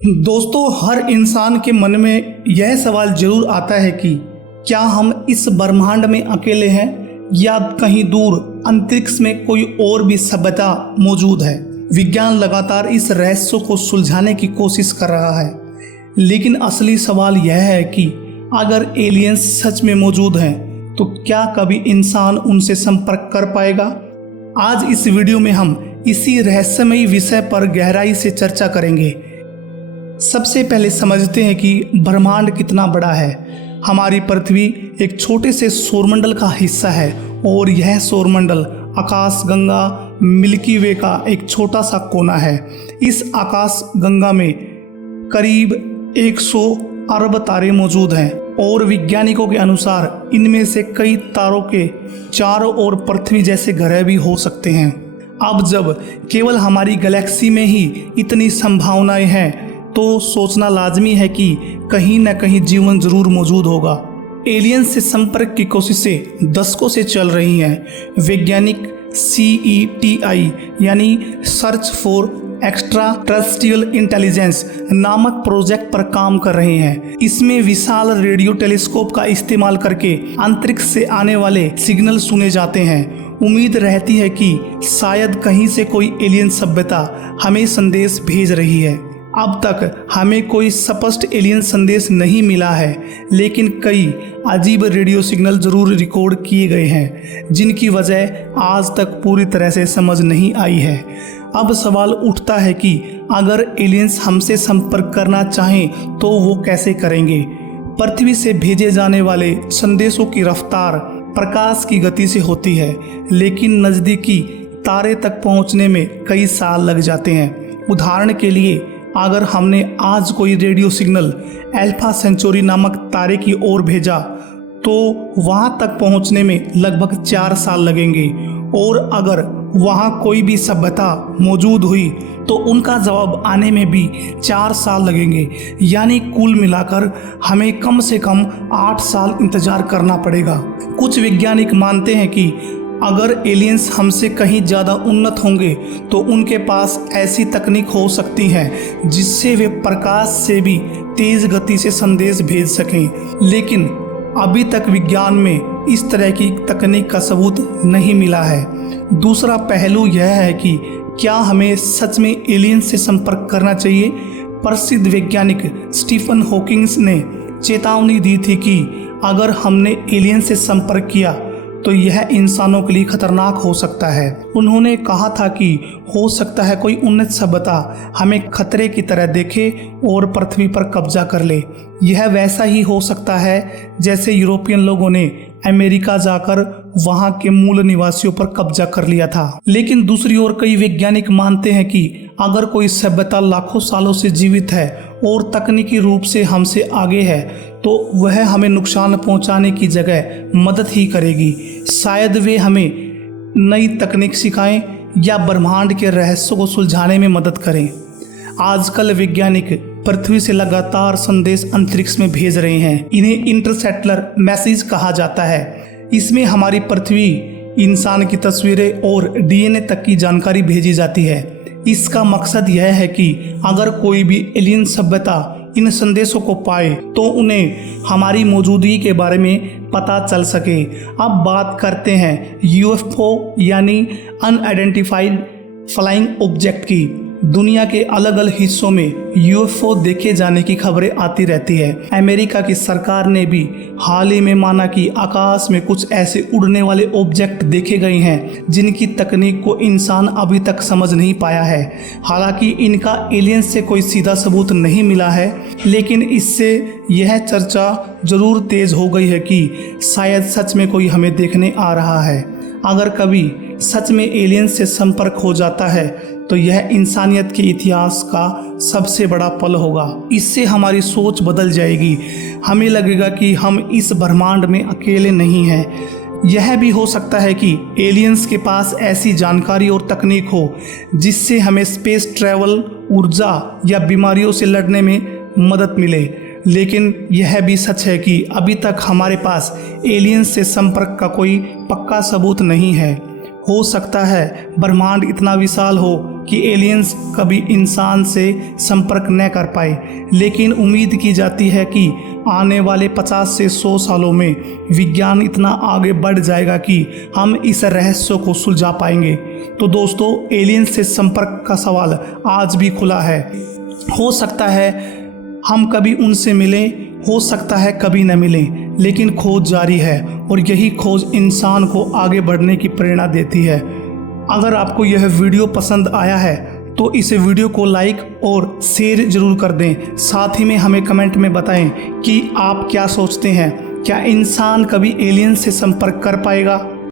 दोस्तों, हर इंसान के मन में यह सवाल जरूर आता है कि क्या हम इस ब्रह्मांड में अकेले हैं या कहीं दूर अंतरिक्ष में कोई और भी सभ्यता मौजूद है। विज्ञान लगातार इस रहस्य को सुलझाने की कोशिश कर रहा है, लेकिन असली सवाल यह है कि अगर एलियंस सच में मौजूद हैं तो क्या कभी इंसान उनसे संपर्क कर पाएगा। आज इस वीडियो में हम इसी रहस्यमयी विषय पर गहराई से चर्चा करेंगे। सबसे पहले समझते हैं कि ब्रह्मांड कितना बड़ा है। हमारी पृथ्वी एक छोटे से सौरमंडल का हिस्सा है और यह सौरमंडल आकाश गंगा मिल्की वे का एक छोटा सा कोना है। इस आकाश गंगा में करीब 100 अरब तारे मौजूद हैं और वैज्ञानिकों के अनुसार इनमें से कई तारों के चारों ओर पृथ्वी जैसे ग्रह भी हो सकते हैं। अब जब केवल हमारी गैलेक्सी में ही इतनी संभावनाएं हैं तो सोचना लाजमी है कि कहीं न कहीं जीवन जरूर मौजूद होगा। एलियन से संपर्क की कोशिशें दशकों से चल रही हैं। वैज्ञानिक CETI यानी search for extra terrestrial intelligence नामक प्रोजेक्ट पर काम कर रहे हैं। इसमें विशाल रेडियो टेलीस्कोप का इस्तेमाल करके अंतरिक्ष से आने वाले सिग्नल सुने जाते हैं। उम्मीद रहती है कि शायद कहीं से कोई एलियन सभ्यता हमें संदेश भेज रही है। अब तक हमें कोई स्पष्ट एलियन संदेश नहीं मिला है, लेकिन कई अजीब रेडियो सिग्नल जरूर रिकॉर्ड किए गए हैं जिनकी वजह आज तक पूरी तरह से समझ नहीं आई है। अब सवाल उठता है कि अगर एलियंस हमसे संपर्क करना चाहें तो वो कैसे करेंगे। पृथ्वी से भेजे जाने वाले संदेशों की रफ्तार प्रकाश की गति से होती है, लेकिन नज़दीकी तारे तक पहुंचने में कई साल लग जाते हैं। उदाहरण के लिए, अगर हमने आज कोई रेडियो सिग्नल अल्फा सेंचुरी नामक तारे की ओर भेजा तो वहां तक पहुंचने में लगभग 4 साल लगेंगे, और अगर वहां कोई भी सभ्यता मौजूद हुई तो उनका जवाब आने में भी 4 साल लगेंगे। यानी कुल मिलाकर हमें कम से कम 8 साल इंतजार करना पड़ेगा। कुछ वैज्ञानिक मानते हैं कि अगर एलियंस हमसे कहीं ज़्यादा उन्नत होंगे तो उनके पास ऐसी तकनीक हो सकती है जिससे वे प्रकाश से भी तेज़ गति से संदेश भेज सकें, लेकिन अभी तक विज्ञान में इस तरह की तकनीक का सबूत नहीं मिला है। दूसरा पहलू यह है कि क्या हमें सच में एलियन से संपर्क करना चाहिए। प्रसिद्ध वैज्ञानिक स्टीफन हॉकिंग ने चेतावनी दी थी कि अगर हमने एलियन से संपर्क किया तो यह इंसानों के लिए खतरनाक हो सकता है। उन्होंने कहा था कि हो सकता है कोई उन्नत सभ्यता हमें खतरे की तरह देखे और पृथ्वी पर कब्जा कर ले। यह वैसा ही हो सकता है जैसे यूरोपियन लोगों ने अमेरिका जाकर वहां के मूल निवासियों पर कब्जा कर लिया था। लेकिन दूसरी ओर कई वैज्ञानिक मानते हैं कि अगर कोई सभ्यता लाखों सालों से जीवित है और तकनीकी रूप से हमसे आगे है तो वह हमें नुकसान पहुंचाने की जगह मदद ही करेगी। शायद वे हमें नई तकनीक सिखाएं या ब्रह्मांड के रहस्यों को सुलझाने में मदद करें। आजकल वैज्ञानिक पृथ्वी से लगातार संदेश अंतरिक्ष में भेज रहे हैं। इन्हें इंटरसेटेलर मैसेज कहा जाता है। इसमें हमारी पृथ्वी, इंसान की तस्वीरें और DNA तक की जानकारी भेजी जाती है। इसका मकसद यह है कि अगर कोई भी एलियन सभ्यता इन संदेशों को पाए तो उन्हें हमारी मौजूदगी के बारे में पता चल सके। अब बात करते हैं UFO यानी अनआइडेंटिफाइड फ्लाइंग ऑब्जेक्ट की। दुनिया के अलग अलग हिस्सों में UFO देखे जाने की खबरें आती रहती है। अमेरिका की सरकार ने भी हाल ही में माना कि आकाश में कुछ ऐसे उड़ने वाले ऑब्जेक्ट देखे गए हैं जिनकी तकनीक को इंसान अभी तक समझ नहीं पाया है। हालांकि इनका एलियन से कोई सीधा सबूत नहीं मिला है, लेकिन इससे यह चर्चा जरूर तेज हो गई है कि शायद सच में कोई हमें देखने आ रहा है। अगर कभी सच में एलियन से संपर्क हो जाता है तो यह इंसानियत के इतिहास का सबसे बड़ा पल होगा। इससे हमारी सोच बदल जाएगी। हमें लगेगा कि हम इस ब्रह्मांड में अकेले नहीं हैं। यह भी हो सकता है कि एलियंस के पास ऐसी जानकारी और तकनीक हो जिससे हमें स्पेस ट्रैवल, ऊर्जा या बीमारियों से लड़ने में मदद मिले। लेकिन यह भी सच है कि अभी तक हमारे पास एलियंस से संपर्क का कोई पक्का सबूत नहीं है। हो सकता है ब्रह्मांड इतना विशाल हो कि एलियंस कभी इंसान से संपर्क न कर पाए, लेकिन उम्मीद की जाती है कि आने वाले 50 से 100 सालों में विज्ञान इतना आगे बढ़ जाएगा कि हम इस रहस्य को सुलझा पाएंगे। तो दोस्तों, एलियंस से संपर्क का सवाल आज भी खुला है। हो सकता है हम कभी उनसे मिलें, हो सकता है कभी न मिलें, लेकिन खोज जारी है और यही खोज इंसान को आगे बढ़ने की प्रेरणा देती है। अगर आपको यह वीडियो पसंद आया है तो इस वीडियो को लाइक और शेयर जरूर कर दें। साथ ही में हमें कमेंट में बताएं कि आप क्या सोचते हैं, क्या इंसान कभी एलियन से संपर्क कर पाएगा।